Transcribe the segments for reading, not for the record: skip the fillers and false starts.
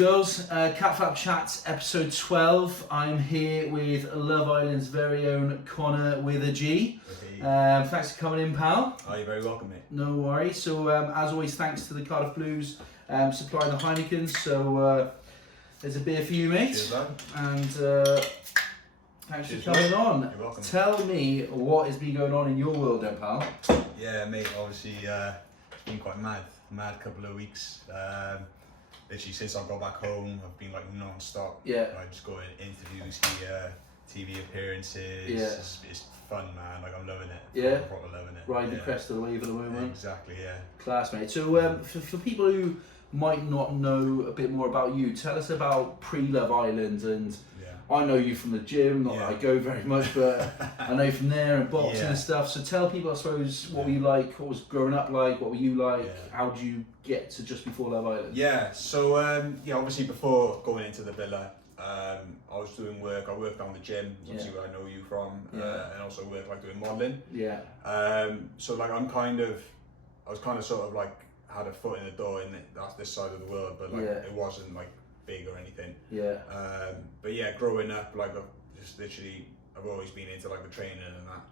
girls, Catflap Chats episode 12. I'm here with Love Island's very own Connagh with a G. Thanks for coming in, pal. Oh, you're very welcome, mate. No worries. So as always, thanks to the Cardiff Blues supplying the Heinekens. So there's a beer for you, mate. Cheers, lad. And thanks for coming on. You're welcome. Tell me what has been going on in your world then, pal. Yeah, mate, obviously it's been quite mad couple of weeks. Literally since I got back home, I've been like non-stop. Yeah. I just go in interviews here, TV appearances. Yeah. It's fun, man. Like I'm loving it. Yeah. I'm proper loving it. Riding the crest of the wave at the moment. Exactly, yeah. Class, mate. So for people who might not know a bit more about you, tell us about pre-Love Island. And I know you from the gym, not that I go very much, but I know you from there and boxing and stuff. So tell people, I suppose, what were you like, what was growing up like, what were you like, how did you get to just before Love Island? Yeah, so obviously before going into the villa, I was doing work. I worked down the gym, obviously where I know you from, and also work like doing modelling. Yeah. So like I was kind of sort of like had a foot in the door in this side of the world, but like it wasn't like big or anything. Yeah. But yeah, growing up, like I've always been into like the training and that.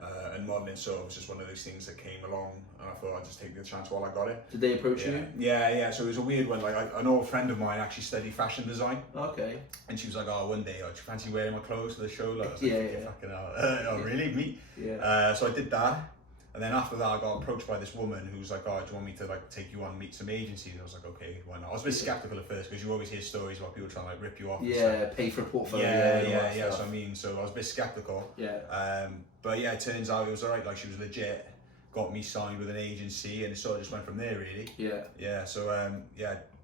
Yeah. And modelling sort of was just one of those things that came along, and I thought I'd just take the chance while I got it. Did they approach you? Yeah. So it was a weird one. Like an old friend of mine actually studied fashion design. Okay. And she was like, "Oh, one day, do you fancy wearing my clothes for the show?" Like, I was like, fucking hell. Oh, really? Me? Yeah. So I did that. And then after that, I got approached by this woman who was like, "Oh, do you want me to like take you on and meet some agencies?" And I was like, "Okay, why not?" I was a bit skeptical at first because you always hear stories about people trying to like rip you off. Yeah, pay for a portfolio. Yeah. So I was a bit skeptical. Yeah. But yeah, it turns out it was alright. Like she was legit. Got me signed with an agency, and it sort of just went from there, really. Yeah. Yeah. So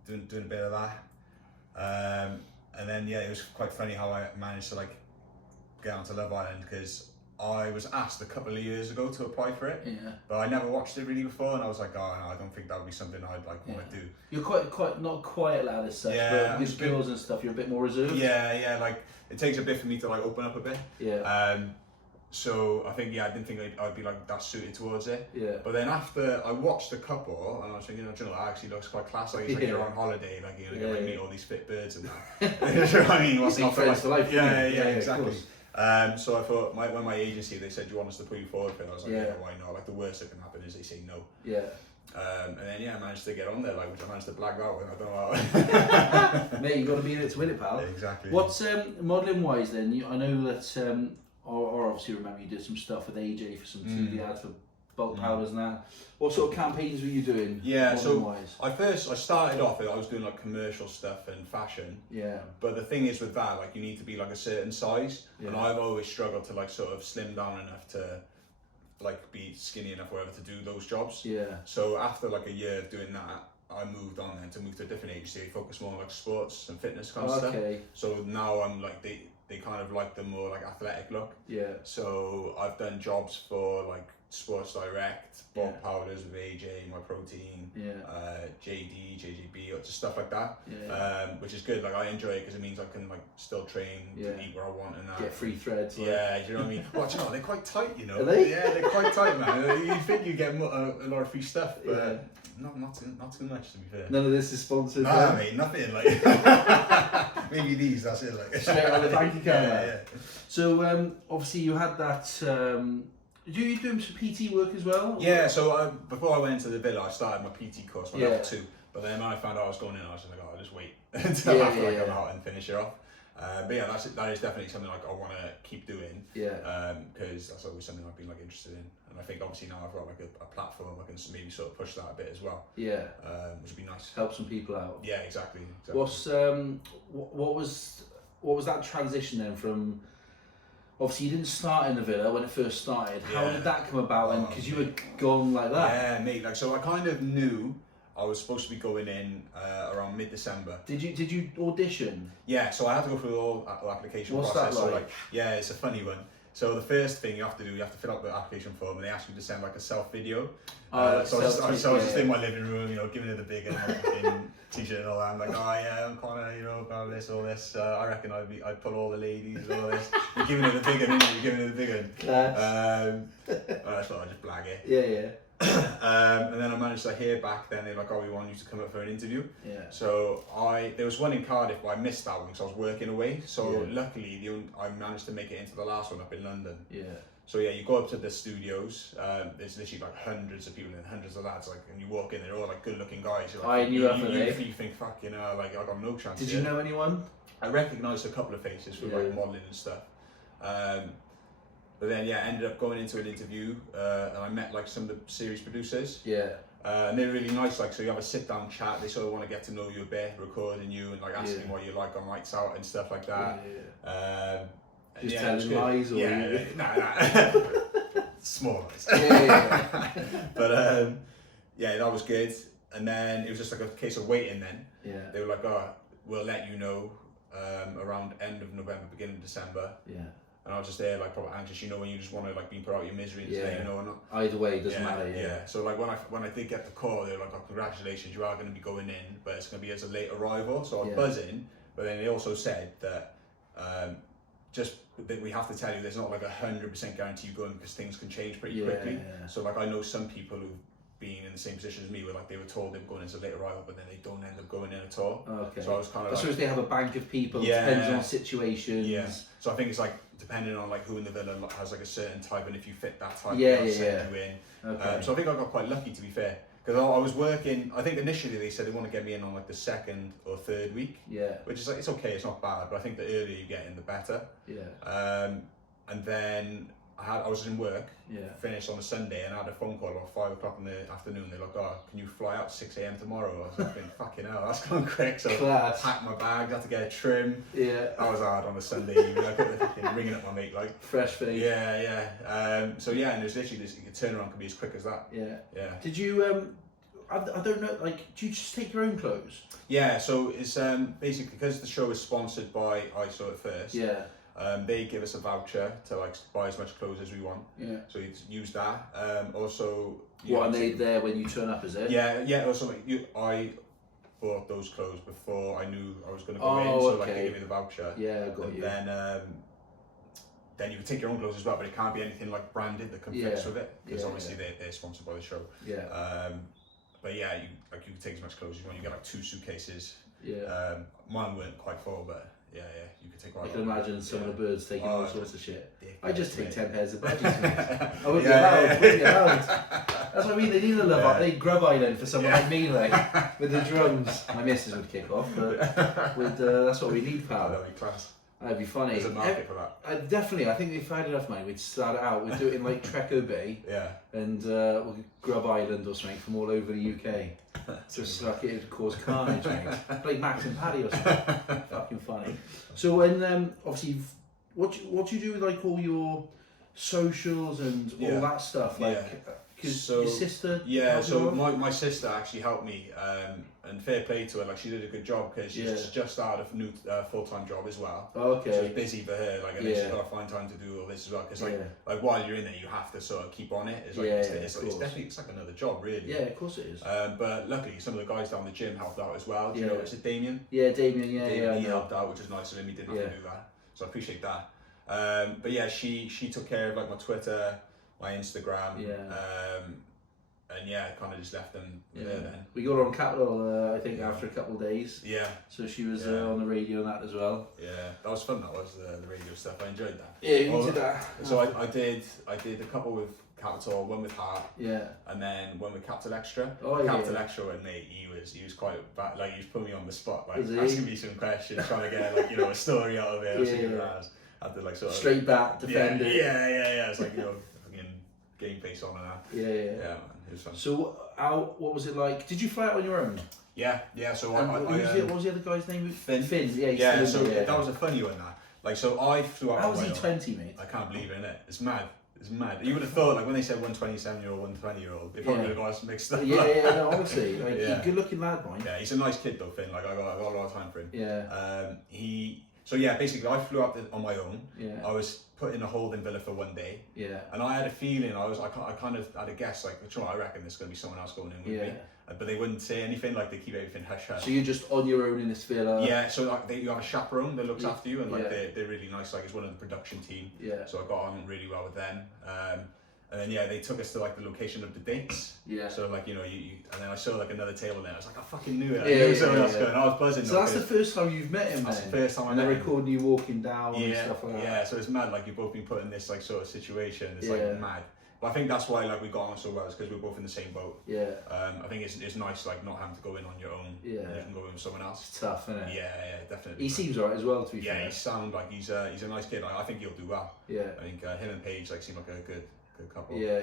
doing a bit of that. And then it was quite funny how I managed to like get onto Love Island because I was asked a couple of years ago to apply for it, but I never watched it really before, and I was like, "Oh no, I don't think that would be something I'd like want to do." You're quite not quiet lad as such, but with girls and stuff, you're a bit more reserved. Yeah. Like it takes a bit for me to like open up a bit. Yeah. So I think I didn't think I'd be like that suited towards it. Yeah. But then after I watched a couple, and I was thinking, you know, that actually looks quite class. Like it's like you're on holiday, like you know, meet all these fit birds and that. You know what I mean? What's not friends for life? Yeah, exactly. So I thought when my agency, they said, "Do you want us to put you forward for it?" I was like, "Yeah, why not?" Like the worst that can happen is they say no. Yeah. And then I managed to get on there, like which I managed to black out, and I don't know how. Mate, you got to be in it to win it, pal. Yeah, exactly. What's modelling wise then? I know that or obviously remember you did some stuff with AJ for some TV ads for bulk powders and that. What sort of campaigns were you doing? Yeah, so I started off, I was doing like commercial stuff and fashion. Yeah. But the thing is with that, like you need to be like a certain size, and I've always struggled to like sort of slim down enough to like be skinny enough whatever to do those jobs. Yeah. So after like a year of doing that, I moved on then to move to a different agency, focus more on like sports and fitness kind of stuff. So now I'm like they kind of like the more like athletic look. Yeah. So I've done jobs for like Sports Direct, bulk powders with AJ, My Protein, JD, JGB, or just stuff like that. Which is good. Like I enjoy it because it means I can like still train to eat where I want and that. Get free threads. Do you know what I mean? Well, they're quite tight, you know. Are they? Yeah, they're quite tight, man. You think you get a lot of free stuff, but not too much to be fair. None of this is sponsored. Nah, mate, nothing like. Maybe these. That's it. Like straight on the bank account. Yeah. So obviously you had that. You doing some PT work as well? Yeah, so before I went into the villa, I started my PT course, my level 2. But then when I found out I was going in, I was just like, I'll just wait until after I come out and finish it off. But that is definitely something like I want to keep doing. Yeah. Because that's always something I've been like interested in, and I think obviously now I've got like a platform, I can maybe sort of push that a bit as well. Yeah. Which would be nice. Help some people out. Yeah, exactly. What's what was that transition then from? Obviously, you didn't start in the villa when it first started. How did that come about? And because you were gone like that. Yeah, mate. Like so, I kind of knew I was supposed to be going in around mid-December. Did you audition? Yeah, so I had to go through the whole application process. What's that like? So it's a funny one. So the first thing you have to do, you have to fill out the application form, and they ask you to send like a self video. So I was just in my living room, you know, giving it a big t-shirt and all that. I'm like, oh yeah, I'm Connagh, you know, about this, all this. I reckon I'd pull all the ladies, all this. You're giving it a big one, isn't it? You're giving it a big one. I thought I'd just blag it. Yeah. And then I managed to hear back. Then they're like, "Oh, we want you to come up for an interview." Yeah. So there was one in Cardiff, but I missed that one because I was working away. So luckily, I managed to make it into the last one up in London. Yeah. So yeah, you go up to the studios. There's literally like hundreds of people and hundreds of lads. Like, and you walk in, they're all like good-looking guys. Like, you think, fuck, you know, like I got no chance. Did you know anyone? I recognised a couple of faces from like modelling and stuff. But then ended up going into an interview, and I met like some of the series producers. Yeah. And they're really nice. Like, so you have a sit-down chat. They sort of want to get to know you a bit, recording you, and like asking what you like on lights out and stuff like that. Just telling lies, or nah. Small lies. But that was good. And then it was just like a case of waiting. Then they were like, "Oh, we'll let you know around end of November, beginning of December." Yeah. And I was just there, like, probably anxious, you know, when you just want to like be put out your misery and say, you know, or not. Either way, it doesn't matter. Yeah. So like when I did get the call, they were like, "Oh, congratulations, you are going to be going in, but it's going to be as a late arrival." So I was buzzing, but then they also said that we have to tell you there's not like 100% guarantee you going because things can change pretty quickly. Yeah. So like I know some people who've been in the same position as me where like they were told they were going as a late arrival, but then they don't end up going in at all. Okay. So I was kind of I suppose they have a bank of people, depends on situations. Yeah. So I think it's like depending on like who in the villa has like a certain type, and if you fit that type, they'll send you in. Okay. So I think I got quite lucky, to be fair, because I was working. I think initially they said they want to get me in on like the 2nd or 3rd week. Yeah. Which is like, it's okay, it's not bad, but I think the earlier you get in, the better. Yeah. And then I was in work, finished on a Sunday, and I had a phone call about 5 o'clock in the afternoon. They're like, "Oh, can you fly out 6 a.m. tomorrow?" I was like, fucking hell, that's gone quick. So I packed my bag, had to get a trim. Yeah. I was hard on a Sunday evening. I kept fucking ringing up my mate, like. Fresh face. Yeah. And there's literally this turnaround can be as quick as that. Yeah. Yeah. Did you, I don't know, like, do you just take your own clothes? Yeah, so it's basically because the show is sponsored by ISO at first. Yeah. They give us a voucher to like buy as much clothes as we want. Yeah. So you use that. Also. What are they there when you turn up? Is it? Yeah. Also, I bought those clothes before I knew I was going to go in, so like they give me the voucher. Yeah, I got you. Then you can take your own clothes as well, but it can't be anything like branded that conflicts with it, because obviously they're sponsored by the show. Yeah. But yeah, you can take as much clothes as you want. You get like 2 suitcases. Yeah. Mine weren't quite full, but. Yeah, you could take. I can imagine some of the birds taking all sorts of shit. I just take 10 pairs of budgies. I wouldn't be allowed. That's what I mean. They need a love. They Grub Island for someone like me, like with the drums. My missus would kick off, but that's what we need, pal. That'd be class. That'd be funny. There's a market for that. Definitely. I think if I had enough money, we'd start it out. We'd do it in like Treco Bay. Yeah. And we'll Grub Island or something from all over the UK. Just like it'd cause carnage, mate. Like Max and Paddy or something. Fucking funny. So when obviously, what do you do with like all your socials and all that stuff? Like, because your sister. Yeah. So my sister actually helped me. And fair play to her, like she did a good job because she's just started a new full-time job as well. Oh, okay. So it's busy for her, like, and then she's got to find time to do all this as well. Because like while you're in there, you have to sort of keep on it. It's like it's definitely like another job, really. Yeah, of course it is. But luckily, some of the guys down the gym helped out as well. Do you know, is it Damien? Yeah, Damien. He helped out, which is nice. So then we didn't have to do that. So I appreciate that. But yeah, she took care of like my Twitter, my Instagram. Yeah. And kind of just left them there then. We got her on Capital, I think, after a couple of days. Yeah. So she was on the radio and that as well. Yeah, that was fun. That was the radio stuff. I enjoyed that. Yeah, you did that. So I did a couple with Capital, one with Heart. Yeah. And then one with Capital Extra. Oh yeah. Capital Extra, and mate, he was quite bad. Like he was putting me on the spot, like asking me some questions, trying to get like a story out of it. I was thinking had to like sort of straight back, defend it. Yeah. It's like fucking game face on and that. Yeah. Man. So, what was it like? Did you fly out on your own? Yeah. So what was the other guy's name? Finn. Yeah. So that was a funny one. So I flew out. How was he 20, mate? I can't believe it, innit? It's mad. You would have thought, like when they said 127-year-old, 120-year-old, they probably would have got us mixed up. No, honestly, like, he's a good-looking lad, boy. Yeah, he's a nice kid though, Finn. Like I got a lot of time for him. Yeah. Basically, I flew out on my own. Yeah. I was put in a holding villa for 1 day. Yeah. And I had a feeling, I kind of had a guess, like, I reckon there's going to be someone else going in with me. But they wouldn't say anything, like they keep everything hush hush. So you're just on your own in this villa? Yeah, so like, you have a chaperone that looks after you, and like they're really nice, like it's one of the production team. Yeah. So I got on really well with them. And then they took us to like the location of the dates. Yeah. So like you and then I saw like another table there. I was like, I fucking knew it. I knew something else going. I was buzzing. So that's the first time you've met him. That's then? the first time I met him. They're recording you walking down and stuff like that. Yeah. So it's mad. Like you've both been put in this like sort of situation. It's like mad. But I think that's why like we got on so well, is because we're both in the same boat. Yeah. I think it's nice like not having to go in on your own. Yeah. And you can go in with someone else. It's tough, isn't it? Yeah, definitely. He seems alright as well, to be fair. Yeah, he sounds like he's a nice kid. I think he'll do well. Yeah. I think him and Paige like seem like a good couple. Yeah.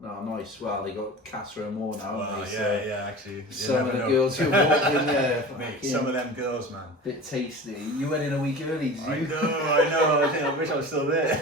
No, nice. Well, they got Catherine and more now. Well, actually. Some of the girls who walked in there. Mate, some of them girls, man. Bit tasty. You went in a week early, did you? I know. I wish I was still there.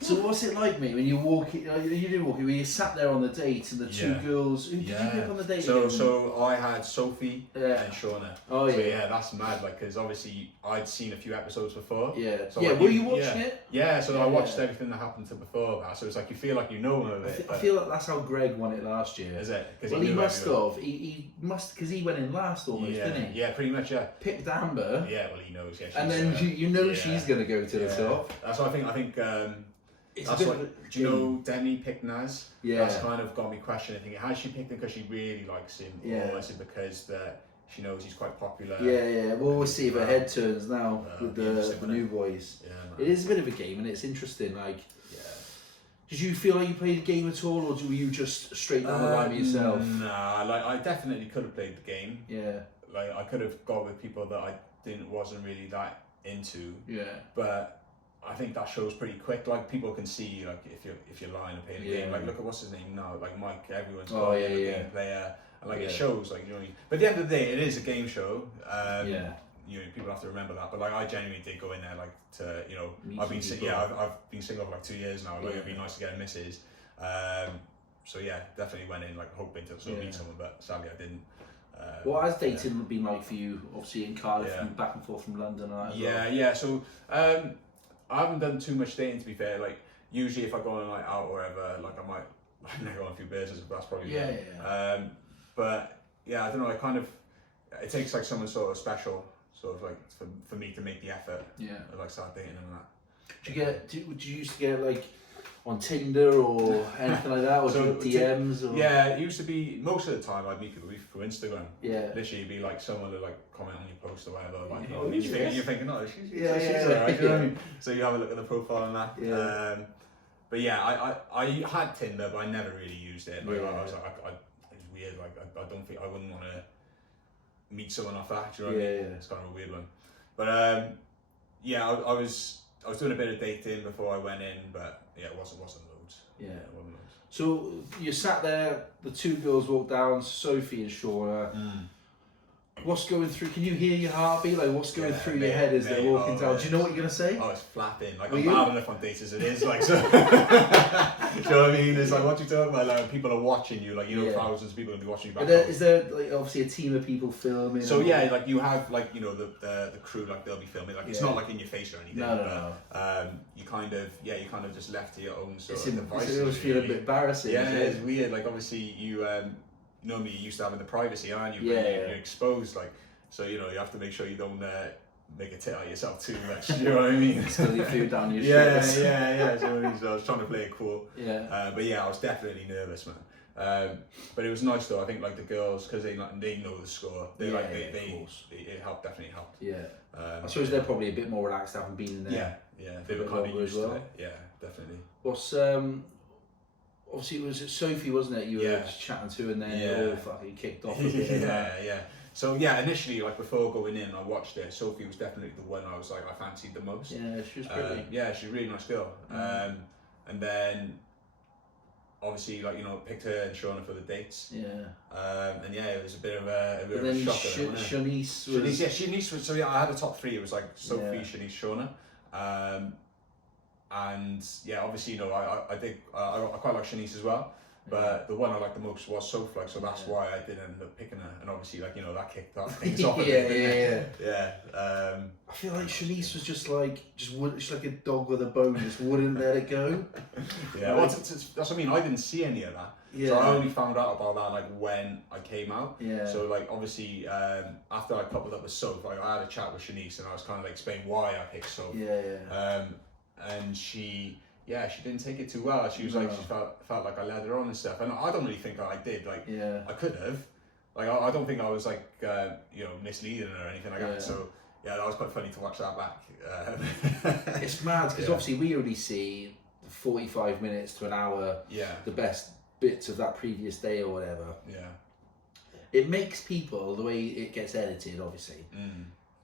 So what's it like, mate, when you walk in, you do walk in, when you sat there on the date and the two girls, who did you pick on the date? So I had Sophie and Shauna. Oh yeah. So yeah, that's mad, like, because obviously I'd seen a few episodes before. Yeah. So yeah, like, were you watching it? Yeah, so I watched everything that happened to before that, so it's like you feel like you know them a bit. I feel like that's how Greg won it last year. Is it? Well, he must have. He must, because he went in last almost, didn't he? Yeah, pretty much, yeah. Picked Amber. Yeah, well, he knows, yeah. And then you know she's going to go to the top. That's what I think, that's what, do you know Demi picked Naz? Yeah. That's kind of got me questioning, thinking, has she picked him because she really likes him? Or is it because she knows he's quite popular? Yeah. We'll see if her head turns now with the new boys. Yeah, it is a bit of a game and it's interesting. Like, did you feel like you played a game at all, or were you just straight down the line by yourself? Nah, like I definitely could have played the game. Yeah. Like I could have got with people that I wasn't really that into. Yeah. But I think that shows pretty quick. Like people can see, like if you're lying and playing a game. Like look at what's his name now. Like Mike, everyone's got a game player, and like it shows. Like you know. But at the end of the day, it is a game show. You know, people have to remember that. But like I genuinely did go in there like to I've been single for like 2 years now. Like it'd be nice to get a missus. So yeah, definitely went in like hoping to sort of meet someone, but sadly I didn't. What has dating been like for you? Obviously in Cardiff, and back and forth from London. And that So. I haven't done too much dating, to be fair. Like usually, if I go on like out or whatever, like I might go on a few beers. That's probably But yeah, I don't know. It takes like someone sort of special, sort of like for me to make the effort. Yeah. Of, like start dating and that. Did you used to get like on Tinder or anything like that, or DMs? Or? Yeah, it used to be most of the time I'd meet people through Instagram. Yeah. Literally, it'd be like someone would like comment on your post or whatever. Like, you're thinking, oh, she's alright. You know what I mean? So you have a look at the profile and that. Yeah. But yeah, I had Tinder, but I never really used it. Like, I was like, it's weird. Like, I wouldn't want to meet someone off that. Do you know what I mean? It's kind of a weird one. But I was doing a bit of dating before I went in, but yeah, it wasn't loads. Yeah. It wasn't loads. So you sat there, the two girls walked down, Sophie and Shauna. What's going through? Can you hear your heartbeat? Like what's going through your head as they're walking down? Do you know what you're gonna say? Oh, it's flapping. Like I'm bad enough on dates as it is. Like so. Do you know what I mean? It's like what you talking about. Like people are watching you. Like thousands of people will be watching you. Is there like obviously a team of people filming? So yeah, like you have like the crew. Like they'll be filming. Like it's not like in your face or anything. No. You kind of just left to your own sort of devices. It always feel a bit embarrassing. Yeah, it's weird. Like obviously you. Normally you used to having the privacy, aren't you? But you're exposed, like, so you have to make sure you don't make a tit out of yourself too much. You know what I mean? Spill your food down your shirts. Yeah. So I was trying to play it cool. Yeah. But yeah, I was definitely nervous, man. But it was nice though. I think like the girls, because they know the score. They it helped, definitely helped. Yeah. I suppose they're probably a bit more relaxed having been in there. Yeah. They were kind of used to it. Yeah, definitely. What's obviously it was Sophie, wasn't it? You were just chatting to, and then it all fucking kicked off a bit. Yeah. So yeah, initially, like before going in, I watched it. Sophie was definitely the one I was like I fancied the most. Yeah, she was pretty. Yeah, she's a really nice girl. And then obviously, like picked her and Shauna for the dates. Yeah. And yeah, it was a bit of a shocker. Shanice was. So yeah, I had a top three. It was like Sophie, Shanice, Shauna. And yeah, obviously, I quite like Shanice as well, but the one I liked the most was Sophie, so that's why I did end up picking her, and obviously, like, that kicked off things off. Yeah. I feel like Shanice was she's like a dog with a bone, just wouldn't let it go. Yeah, well, that's what I mean, I didn't see any of that. Yeah. So I only found out about that like when I came out. Yeah. So like obviously after I coupled up with Sophie, I had a chat with Shanice and I was kind of like explaining why I picked Sophie. Yeah. And she yeah, she didn't take it too well. She was like, she felt like I led her on and stuff, and I don't really think I did. Like, I could have. Like, I don't think I was like, misleading her or anything like that. So yeah, that was quite funny to watch that back. It's mad because obviously we only see 45 minutes to an hour. The best bits of that previous day or whatever. It makes people, the way it gets edited, obviously.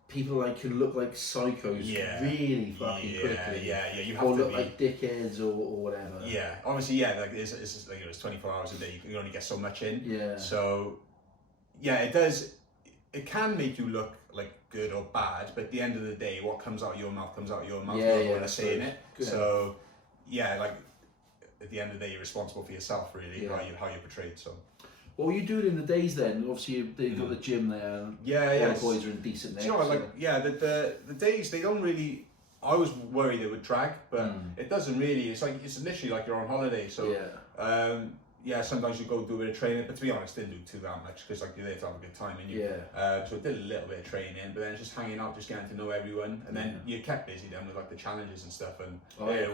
People like can look like psychos really fucking quickly. You have or to look like dickheads or whatever. Obviously, like it's like it's 24 hours a day. You can only get so much in. So it does. It can make you look like good or bad, but at the end of the day, what comes out of your mouth comes out of your mouth. You're going to say it. So like at the end of the day, you're responsible for yourself, really, how you're portrayed. So. What were you doing in the days then? Obviously, they've got the gym there. And all the boys are in decent nick. You know, the days, they don't really... I was worried it would drag, but it doesn't really. It's literally like you're on holiday. So, sometimes you go do a bit of training, but to be honest, didn't do too that much because you're there to have a good time. And so I did a little bit of training, but then just hanging out, just getting to know everyone. And then you kept busy then with like the challenges and stuff. And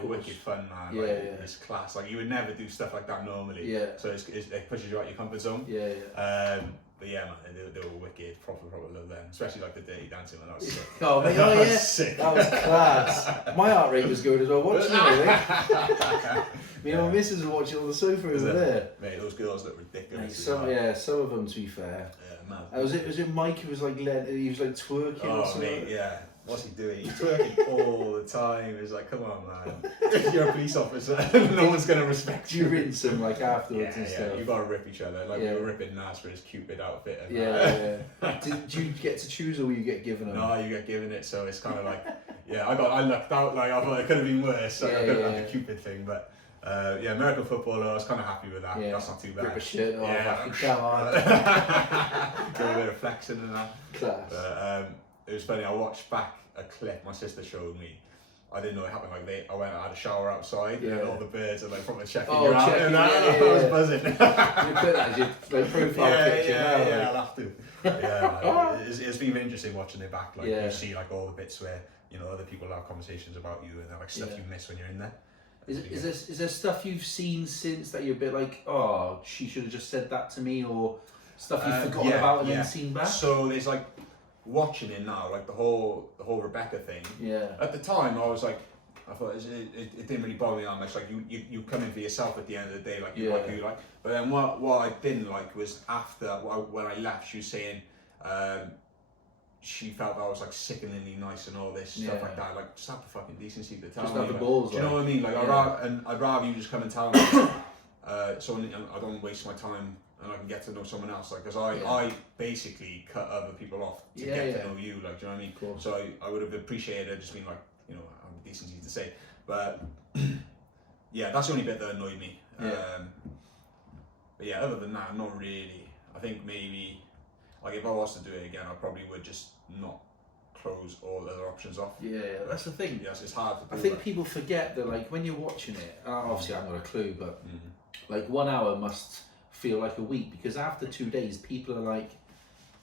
wicked fun, man. It's class. Like, you would never do stuff like that normally. So it pushes you out your comfort zone. But yeah, man, they were wicked, proper love them. Especially like the dirty dancing one, that was sick. That was sick. That was class. My heart rate was going as well. Watching it, me and my missus were watching on the sofa over there. Mate, those girls look ridiculous. Mate, some of them, to be fair. Yeah, mad. Was it Mike who was like he was like twerking or something? Mate, yeah. What's he doing? He's twerking all the time. It's like, come on, man. You're a police officer. No one's going to respect you. You rinse him like afterwards and stuff. You've got to rip each other. Like, we were ripping Nas for his Cupid outfit. And Did you get to choose or will you get given them? No, you get given it. So it's kind of like, I lucked out. Like, I thought it could have been worse. Like, I could have had the Cupid thing. But American footballer, I was kind of happy with that. That's not too bad. Rip a shirt off. Come on. Got a bit of flexing and that. Class. But, it was funny, I watched back a clip my sister showed me. I didn't know it happened. Like, I went and had a shower outside, and all the birds are like probably checking you out. I was buzzing. You put that as your profile picture. I'll have to. It's been interesting watching it back. Like, you see like all the bits where other people have conversations about you, and they're like stuff you miss when you're in there. Is there stuff you've seen since that you're a bit like, oh, she should have just said that to me, or stuff you've forgotten about and then seen back? So there's like, watching it now, like the whole Rebecca thing. At the time, I was like, I thought it didn't really bother me that much. Like, you come in for yourself at the end of the day, like you like. But then what I didn't like was after when I left, she was saying she felt I was like sickeningly nice and all this stuff like that. Like, just have the fucking decency to tell me. Just have the balls. Do you know what I mean? Like, I'd rather you just come and tell me, so I don't waste my time. And I can get to know someone else, like, because I basically cut other people off to get to know you, like, do you know what I mean? Cool. So I would have appreciated it just being like, I'm decency to say, but that's the only bit that annoyed me. But other than that, not really. I think maybe, like, if I was to do it again, I probably would just not close all the other options off. That's the thing. Yes, it's hard to do. I think people forget that, like, when you're watching it, obviously I haven't got a clue, but like 1 hour must feel like a week, because after 2 days people are like,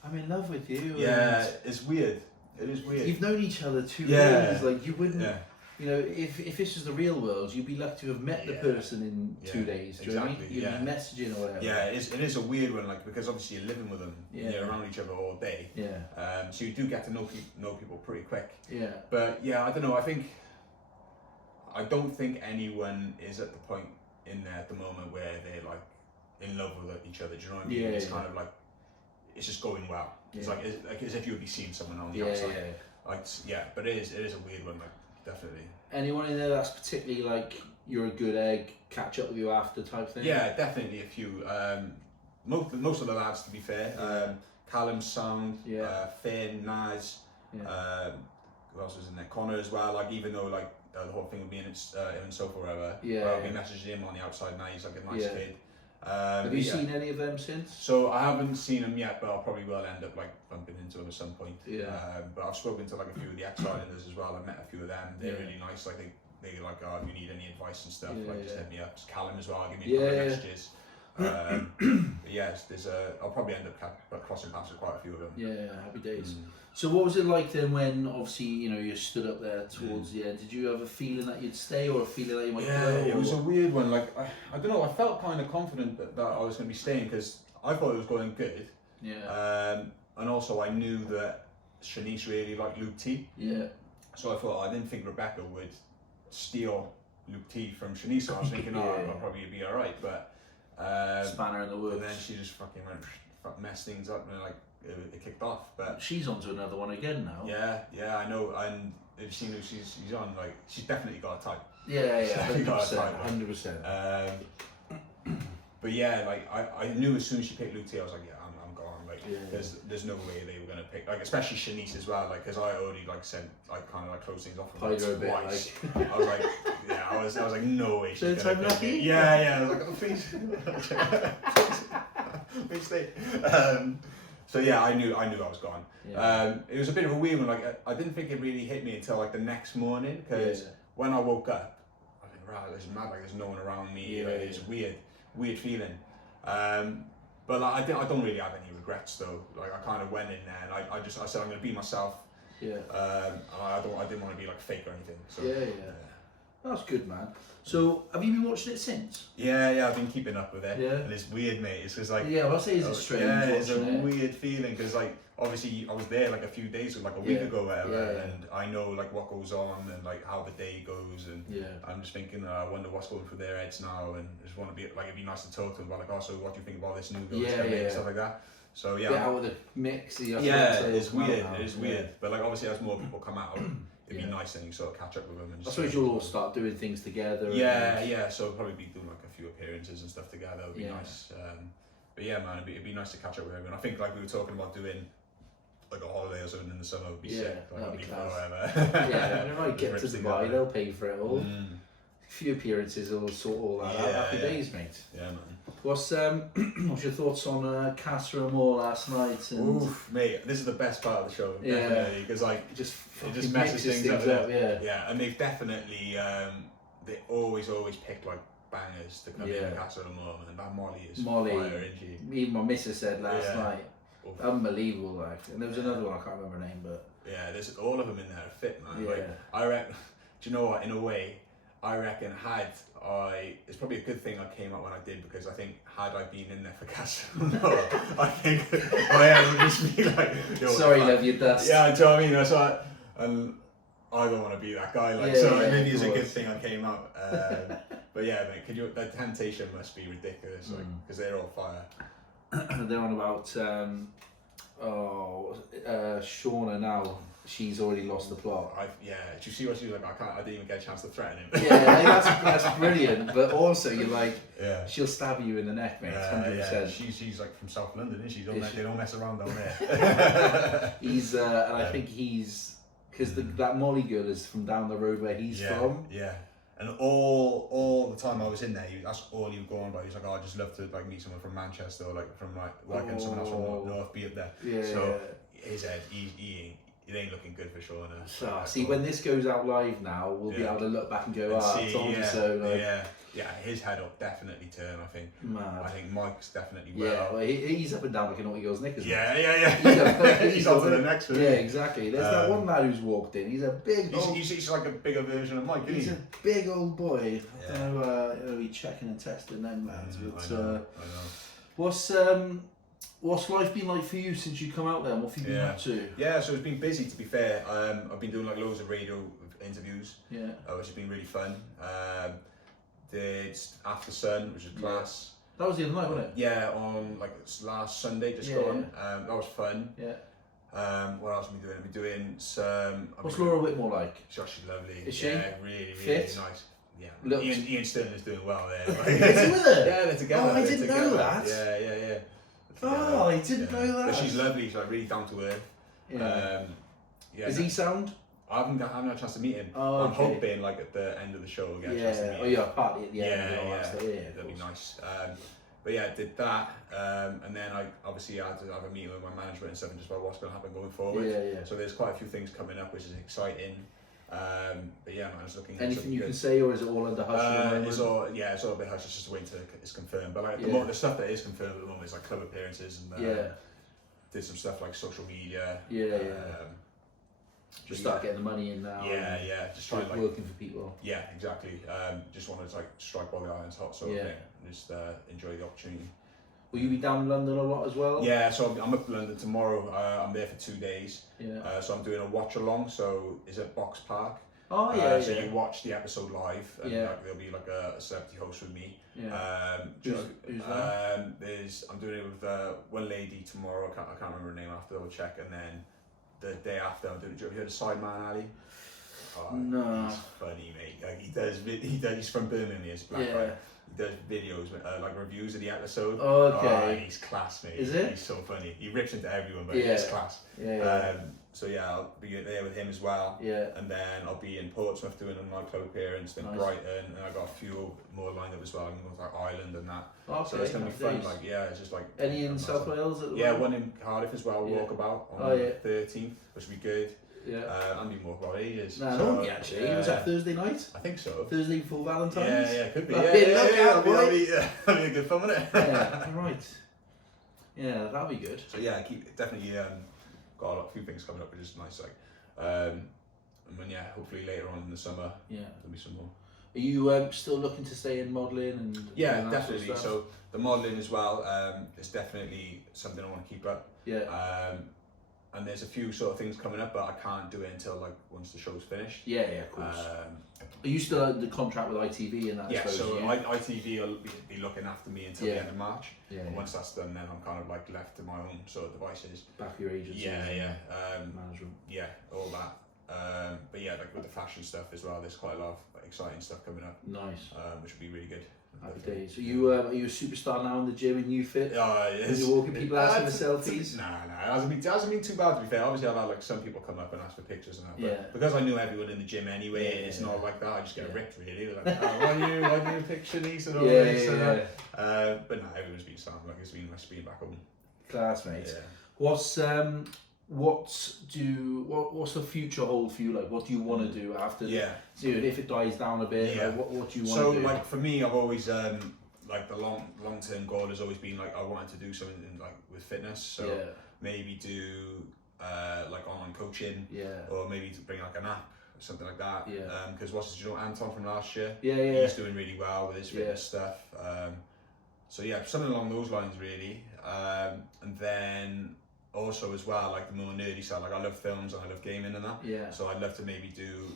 I'm in love with you. It's weird. It is weird. You've known each other 2 days, like, you wouldn't if this was the real world, you'd be lucky to have met the person in 2 days. Do you know what I mean? You'd be messaging or whatever. It is a weird one, like, because obviously you're living with them, you're around each other all day. So you do get to know people pretty quick. But I don't know, I don't think anyone is at the point in there at the moment where they're like in love with each other. Do you know what I mean? It's kind of like, it's just going well. It's like as if you would be seeing someone on the outside. But it is a weird one, like, definitely. Anyone in there that's particularly like, you're a good egg, catch up with you after type thing? Yeah, definitely a few. Most of the lads, to be fair. Callum's sound, Finn, Naz, who else was in there? Connagh as well. Like, even though like the whole thing with me and Sofa or whatever, I've been messaging him on the outside now. He's like a nice kid. Have you seen any of them since? So I haven't seen them yet, but I probably will end up like bumping into them at some point. But I've spoken to like a few of the ex-Islanders as well. I've met a few of them. They're really nice. Like, they like, oh, if you need any advice and stuff, like, just hit me up. Just Callum as well. Give me a couple of messages. Yes, I'll probably end up crossing paths with quite a few of them. Yeah, happy days. So what was it like then when obviously you stood up there towards the end? Did you have a feeling that you'd stay or a feeling that you might go? It was a weird one. Like I don't know. I felt kind of confident that I was going to be staying because I thought it was going good. Yeah. And also I knew that Shanice really liked Luke T. Yeah. So I thought I didn't think Rebecca would steal Luke T from Shanice. So I was thinking, I'll probably be alright. But spanner in the works. And then she just fucking messed things up and it kicked off. But she's on to another one again now. Yeah, I know. And if you've seen who she's on, like she's definitely got a type. Yeah, 100%. But yeah, like I knew as soon as she picked Luke T, I was like, yeah, I'm gone. Like, there's no way they were gonna pick, like, especially Shanice as well, like, because I already like said, like, kind of like close things off with her twice. Like. I was like, yeah, I was like, no way she's gonna pick me. Yeah, I was like, oh, please stay. So yeah, I knew I was gone. Yeah. It was a bit of a weird one. Like I didn't think it really hit me until like the next morning, because when I woke up, I think, right, this is mad. Like there's no one around me. Like, it's a weird feeling. But like I don't really have any regrets though. Like I kind of went in there and I said I'm gonna be myself. Yeah. I didn't want to be like fake or anything. So, yeah. That's good, man. So, have you been watching it since? Yeah, I've been keeping up with it. Yeah. And it's weird, mate. It's just like... Yeah, well, I'll say it's strange. Yeah, it's a weird feeling, because, like, obviously, I was there, like, a few days, like, a week ago, or whatever, and I know, like, what goes on, and, like, how the day goes, and I'm just thinking, I wonder what's going through their heads now, and I just want to be, like, it'd be nice to talk to them about, like, oh, so what do you think about this new girl? And stuff like that. So, yeah. Out of the mix. It's weird. It's weird. But, like, obviously, as more people come out... It'd be nice then you sort of catch up with them. And I suppose you'll all start doing things together. Yeah. So we'll probably be doing like a few appearances and stuff together. It'd be nice. But yeah, man, it'd be nice to catch up with everyone. I think like we were talking about doing like a holiday or something in the summer would be sick. Like, that'd be class. Whatever. Yeah, they might get to Dubai, they'll pay for it all. A few appearances will sort all that out. Happy days, mate. Yeah, man. What's your thoughts on Casa Amor last night? And... Oof, mate, this is the best part of the show, definitely, because like it just messes things up. Yeah, and they've definitely they always pick like bangers to come in Casa Amor, and that Molly is fire, isn't she? Even my missus said last night, unbelievable, like, and there was another one I can't remember her name, but there's all of them in there are fit, man. Yeah. Like, I reckon, do you know what? In a way, I reckon it's probably a good thing I came out when I did, because I think had I been in there for Casa Amor, I think my head would just be like, sorry, love your dust. Yeah, do you know what I mean? That's why, and I don't want to be that guy. Like, maybe it's a good thing I came out. But yeah, mate, the temptation must be ridiculous, like, because they're all fire. They're on about Shauna now. She's already lost the plot. Do you see what she was like? I didn't even get a chance to threaten him. That's brilliant. But also, you're like, she'll stab you in the neck, mate. 100%. She's like from South London, isn't she? They don't mess around down there. He's, and I think he's, because that Molly girl is from down the road where he's from. Yeah. And all the time I was in there, that's all he would go on about. He's like, I'd just love to like meet someone from Manchester, or like from like working someone else from North, be up there. So his head, it ain't looking good for Shauna. See, when this goes out live now, we'll be able to look back and go, I told you so. Like, his head will definitely turn, I think. Mad. I think Mike's definitely well, he's up and down like a naughty girl's knickers. He's on to the next one. Yeah, exactly. There's that one lad who's walked in. He's a big old... He's like a bigger version of Mike, isn't he? He's a big old boy. I don't know, he's checking and testing them lads. But, I know. What's life been like for you since you come out there? What have you been up to? Yeah, so it's been busy, to be fair. I've been doing like loads of radio interviews, which has been really fun. Did After Sun, which is class. That was the other night, wasn't it? Yeah, on like last Sunday, just gone. That was fun. Yeah. What else have we doing? I've been doing some... What's Laura Whitmore like? She's really... Is she? Yeah, really fit? Nice. Yeah. Ian Stern is doing well there. Is he with her? Yeah, they're together. Oh, I didn't know that. Yeah. Oh, I didn't know that. But she's lovely. She's like really down to earth. Is he sound? I haven't had a chance to meet him. I'm hoping like at the end of the show we'll get a chance to meet him. Party at the end. That'd be nice. But did that, and then I obviously had to have a meeting with my management and stuff, and just about what's going to happen going forward. So there's quite a few things coming up, which is exciting. But yeah, man, I was looking. Anything you can say, or is it all under hush? It's all a bit hush. It's just waiting till it's confirmed. But like the stuff that is confirmed at the moment is like club appearances and did some stuff like social media. Just start getting the money in now. Just trying like working for people. Yeah, exactly. Just wanted to like strike while the iron's hot, sort of thing. And just enjoy the opportunity. Will you be down in London a lot as well? Yeah, so I'm up in London tomorrow. I'm there for 2 days. So I'm doing a watch along. So it's at Box Park. Oh So you watch the episode live, and like, there'll be like a celebrity host with me. Who's that? I'm doing it with one lady tomorrow. I can't remember her name. I have to double check. And then the day after, I'm doing. Have you heard of Sideman Ali? No. He's funny, mate. Like he's from Birmingham. He's black guy. He does videos, like reviews of the episode. Oh, okay. He's class, mate. Is it? He's so funny. He rips into everyone, but he's class. So yeah, I'll be there with him as well. And then I'll be in Portsmouth doing a nightclub appearance, then Brighton, and I got a few more lined up as well. I'm going to like Ireland and that. Okay, so it's gonna be fun. Like it's just like any in South Wales at the moment? One in Cardiff as well. Walkabout on the 13th, which will be good. I'm been walking ages. No, so, not actually. Was that Thursday night? I think so. Thursday before Valentine's? Yeah, could be. That'd be a good fun, wouldn't it? Right. Yeah, that'll be good. So yeah, definitely got a few things coming up, which is nice. Like, and then hopefully later on in the summer, there'll be some more. Are you still looking to stay in modelling and? Yeah, definitely. Sort of so the modelling as well is definitely something I want to keep up. And there's a few sort of things coming up, but I can't do it until like once the show's finished. Yeah, of course. Are you still under contract with ITV and that? Yeah, so ITV will be looking after me until the end of March. And once that's done, then I'm kind of like left to my own sort of devices. Back your agency. Management. Yeah, all that. But yeah, like with the fashion stuff as well, there's quite a lot of exciting stuff coming up. Nice. Which will be really good. Happy days. Are you a superstar now in the gym in new fit? Yes. You're walking people asking for selfies? Nah, it hasn't been too bad to be fair. Obviously I've had like some people come up and ask for pictures and that, but because I knew everyone in the gym anyway, it's not like that. I just get ripped really. They're like, why do you picture these and all this and that. But no, everyone's been sound like it's been nice being back home. Classmates. What's the future hold for you? Like, what do you want to do after? So if it dies down a bit, like, what do you want to do? So like for me, I've always like the long term goal has always been like I wanted to do something like with fitness. So maybe do like online coaching. Or maybe to bring like an app or something like that. Because do you know Anton from last year? He's doing really well with his fitness stuff. So yeah, something along those lines really. And then also as well, like the more nerdy side, like I love films and I love gaming and that. So I'd love to maybe do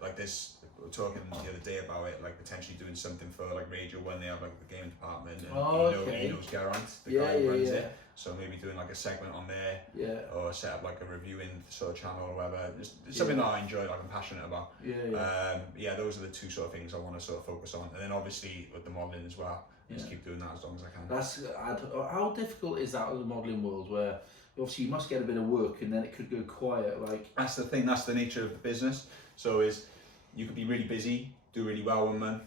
like this. We were talking the other day about it, like potentially doing something for like Radio 1. They have like the game department, and he knows Garant, the guy who runs it. So maybe doing like a segment on there, or set up like a reviewing sort of channel or whatever. It's something that I enjoy, like I'm passionate about. Those are the two sort of things I want to sort of focus on, and then obviously with the modelling as well. Just keep doing that as long as I can. How difficult is that in the modelling world, where obviously you must get a bit of work and then it could go quiet? Like that's the thing. That's the nature of the business. So you could be really busy, do really well 1 month.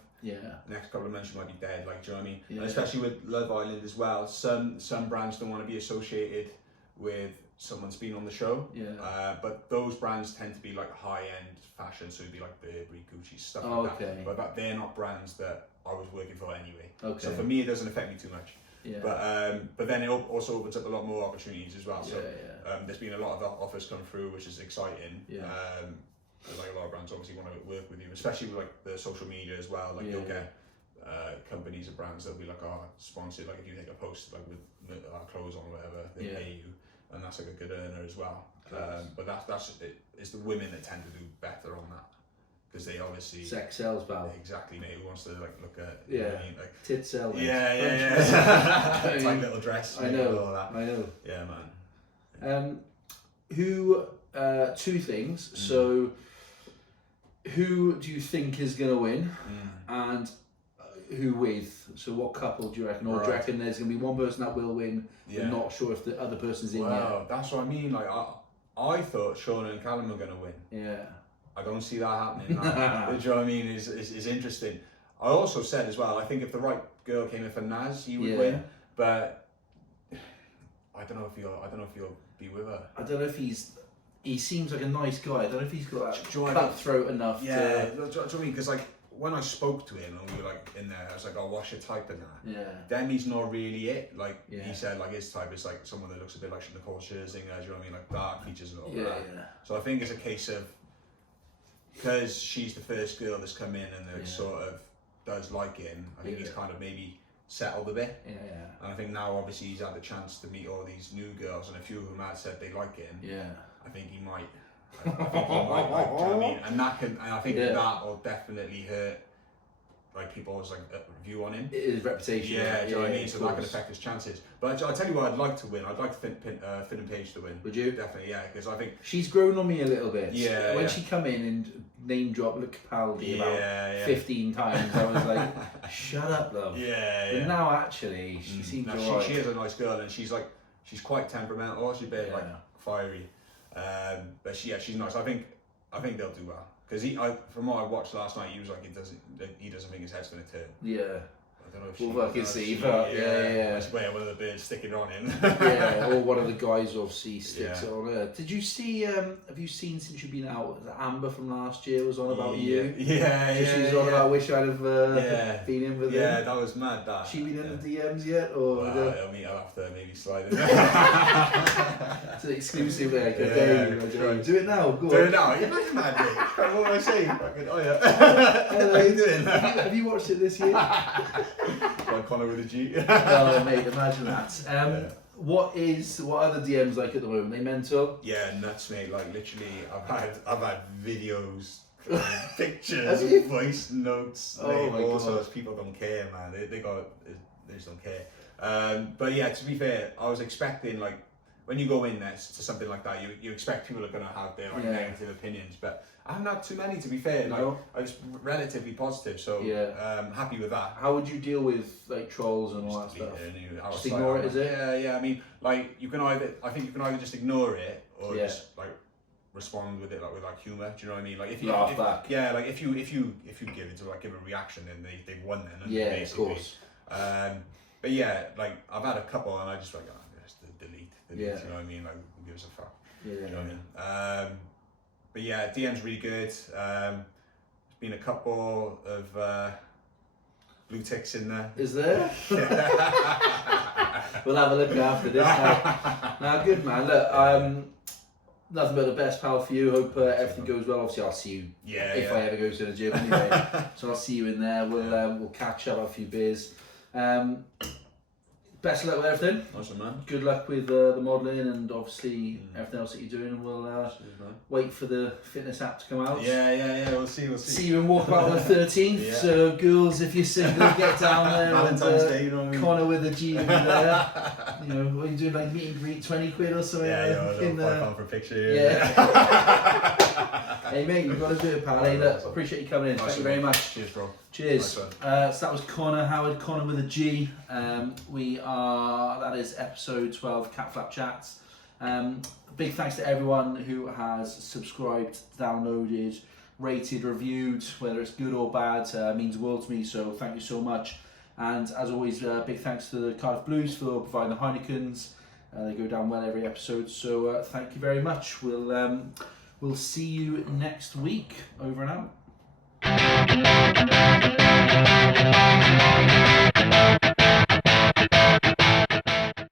Next couple of months you might be dead. Like, do you know what I mean? And especially with Love Island as well. Some brands don't want to be associated with someone's been on the show. But those brands tend to be like high end fashion, so it'd be like Burberry, Gucci, stuff like that. But they're not brands that I was working for anyway. So for me, it doesn't affect me too much. But then it also opens up a lot more opportunities as well. So there's been a lot of offers come through, which is exciting. Like a lot of brands obviously want to work with you, especially with like the social media as well. Like you'll get companies or brands that'll be like sponsored. Like if you take a post like with our clothes on or whatever, they pay you, and that's like a good earner as well. But that's it. It's the women that tend to do better on that. Because they obviously sex sells, pal. Exactly, mate. Who wants to like look at you know what I mean? Like tits sell. Tight little dress. I know. All that. I know. Yeah, man. Two things. So, who do you think is gonna win, and who with? So, what couple do you reckon? Or do you reckon there's gonna be one person that will win, but not sure if the other person's in yet? Well, that's what I mean. Like I thought Shauna and Callum were gonna win. I don't see that happening. Do you know what I mean? Is interesting. I also said as well, I think if the right girl came in for Naz, he would win. But I don't know if you'll be with her. I don't know if he's he seems like a nice guy. I don't know if he's got that cutthroat enough. Yeah, do you know what I mean? Because like when I spoke to him and we were like in there, I was like, "Oh, what's your type in that?" Yeah. Then he's not really it. Like he said, like his type is like someone that looks a bit like Nicole Scherzinger. Do you know what I mean? Like dark features and all that. Yeah. So I think it's a case of because she's the first girl that's come in and that sort of does like him. I think he's kind of maybe settled a bit. Yeah. And I think now obviously he's had the chance to meet all these new girls, and a few of them had said they like him. Yeah. I think he might. I think he might. Like, do you know what I mean? And that can. And I think that will definitely hurt. Like people's like view on him. His reputation. Yeah, do you know what I mean? So that could affect his chances. But I'll tell you what I'd like to win. I'd like Finn and Paige to win. Would you? Definitely, yeah. Because I think she's grown on me a little bit. Yeah. When she come in and name drop Capaldi about 15 times, I was like, "Shut up, love." Yeah. But now actually, she seems alright. She is a nice girl, and she's quite temperamental. She's a bit like fiery. But she's nice. I think they'll do well. Because from what I watched last night, he was like he doesn't think his head's going to turn. Yeah. I don't know if we'll fucking see, but yeah. Where one of the birds sticking on him. Yeah, or one of the guys obviously sticks it on her. Did you see? Have you seen since you've been out? Amber from last year was on about you. Yeah. She's on about wish I'd have been in with him. Yeah, that was mad. That. She been in the DMs yet, or? Well, I'll have to maybe slide in. It's an exclusive there. Do it now. Go on. Do it now. You're not mad, mate. What am I saying? Fucking, oh yeah. How you doing? Have you watched it this year? Like Connagh with a G. Oh mate, imagine that. What are the DMs like at the moment? They mental? Yeah, nuts, mate. Like literally, I've had videos, pictures, voice notes. Oh my also, God. people don't care, man. They just don't care. But yeah, to be fair, I was expecting like when you go in there to something like that, you expect people are gonna have their like negative opinions, but I haven't had too many, to be fair. Like I was relatively positive, so happy with that. How would you deal with like trolls and all that stuff? Just ignore it, is it? Yeah. I mean, like you can either just ignore it or just like respond with it like with humour. Do you know what I mean? Like if you laugh back. Yeah, like if you give it to like give a reaction, then they've won then. Yeah, basically. Of course. But yeah, like I've had a couple and I just like just delete. You know what I mean? Like who gives a fuck? Yeah. You know what I mean? But yeah, DM's really good. There's been a couple of blue ticks in there. Is there? We'll have a look after this now. Now, good man. Look, nothing but the best, pal, for you. Hope everything goes well. Obviously, I'll see you if I ever go to the gym anyway. So I'll see you in there. We'll catch up, have a few beers. Best of luck with everything. Awesome, man. Good luck with the modelling and obviously everything else that you're doing. And we'll wait for the fitness app to come out. Yeah. We'll see. See you in Walkabout on the 13th. Yeah. So, girls, if you're single, get down there. Valentine's Day, you know what I mean? Connagh with a G will be there. You know, what are you doing? Like meet and greet, 20 quid or something? Yeah, £5 for a picture. Yeah. Hey, mate, you've got to do it, pal. Hey, look, appreciate you coming in. Thank you very much. Cheers, bro. Cheers. So that was Connagh with a G. That is episode 12, Catflap Chats. Big thanks to everyone who has subscribed, downloaded, rated, reviewed, whether it's good or bad, means the world to me, so thank you so much. And as always, big thanks to the Cardiff Blues for providing the Heinekens. They go down well every episode, so thank you very much. We'll see you next week. Over and out.